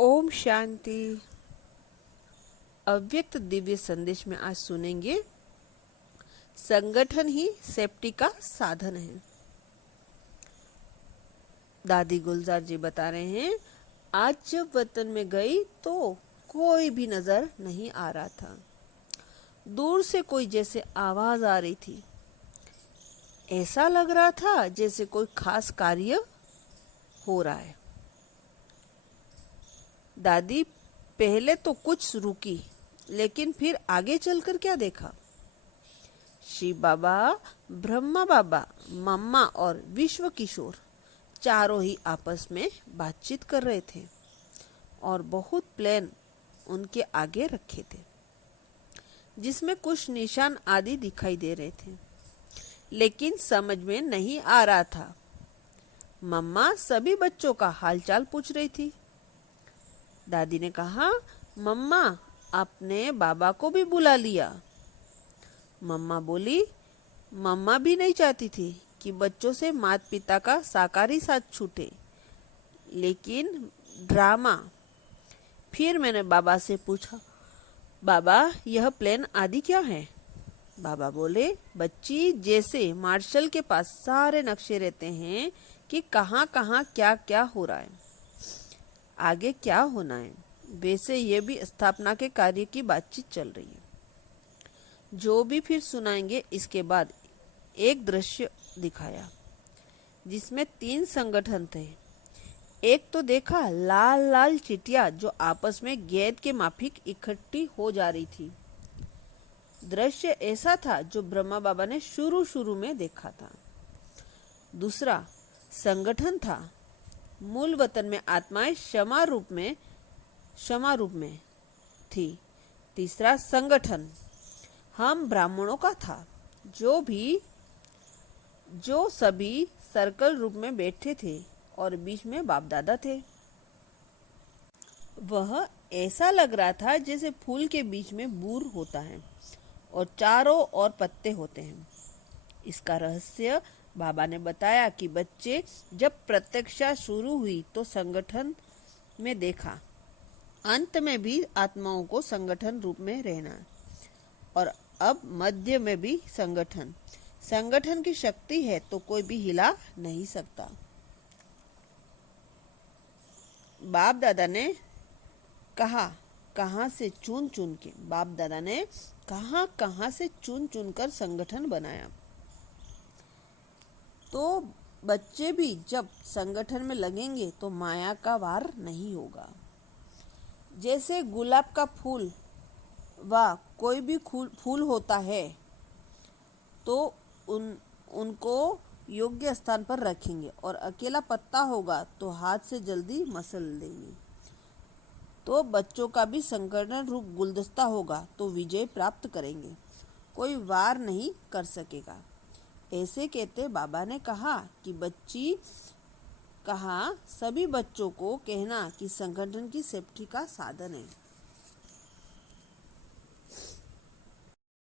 ओम शांति। अव्यक्त दिव्य संदेश में आज सुनेंगे, संगठन ही सेफ्टी का साधन है। दादी गुलजार जी बता रहे हैं, आज जब वतन में गई तो कोई भी नजर नहीं आ रहा था। दूर से कोई जैसे आवाज आ रही थी। ऐसा लग रहा था जैसे कोई खास कार्य हो रहा है। दादी पहले तो कुछ रुकी, लेकिन फिर आगे चलकर क्या देखा? शिव बाबा, ब्रह्मा बाबा, मम्मा और विश्व किशोर चारों ही आपस में बातचीत कर रहे थे और बहुत प्लेन उनके आगे रखे थे, जिसमें कुछ निशान आदि दिखाई दे रहे थे, लेकिन समझ में नहीं आ रहा था। मम्मा सभी बच्चों का हालचाल पूछ रही थी। दादी ने कहा, मम्मा आपने बाबा को भी बुला लिया? मम्मा बोली, मम्मा भी नहीं चाहती थी कि बच्चों से माता पिता का साकारी साथ छूटे, लेकिन ड्रामा। फिर मैंने बाबा से पूछा, बाबा यह प्लान आदि क्या है? बाबा बोले, बच्ची जैसे मार्शल के पास सारे नक्शे रहते हैं कि कहाँ कहाँ क्या क्या हो रहा है, आगे क्या होना है, वैसे ये भी स्थापना के कार्य की बातचीत चल रही है। जो भी फिर सुनाएंगे। इसके बाद एक दृश्य दिखाया जिसमें 3 संगठन थे। एक तो देखा लाल लाल चिटिया जो आपस में गेंद के माफिक इकट्ठी हो जा रही थी। दृश्य ऐसा था जो ब्रह्मा बाबा ने शुरू में देखा था। दूसरा संगठन था, मूल वतन में आत्माएं क्षमा रूप में थी। तीसरा संगठन हम ब्राह्मणों का था, जो सभी सर्कल रूप में बैठे थे और बीच में बाप दादा थे। वह ऐसा लग रहा था जैसे फूल के बीच में बूर होता है और चारों ओर पत्ते होते हैं। इसका रहस्य बाबा ने बताया कि बच्चे जब प्रत्यक्षा शुरू हुई तो संगठन में देखा, अंत में भी आत्माओं को संगठन रूप में रहना, और अब मध्य में भी संगठन की शक्ति है तो कोई भी हिला नहीं सकता। बाप दादा ने कहां से चुन कर संगठन बनाया। तो बच्चे भी जब संगठन में लगेंगे तो माया का वार नहीं होगा। जैसे गुलाब का फूल व कोई भी फूल होता है तो उनको योग्य स्थान पर रखेंगे, और अकेला पत्ता होगा तो हाथ से जल्दी मसल देंगे। तो बच्चों का भी संगठन रूप गुलदस्ता होगा तो विजय प्राप्त करेंगे, कोई वार नहीं कर सकेगा। ऐसे कहते बाबा ने कहा कि सभी बच्चों को कहना कि संगठन की सेफ्टी का साधन है।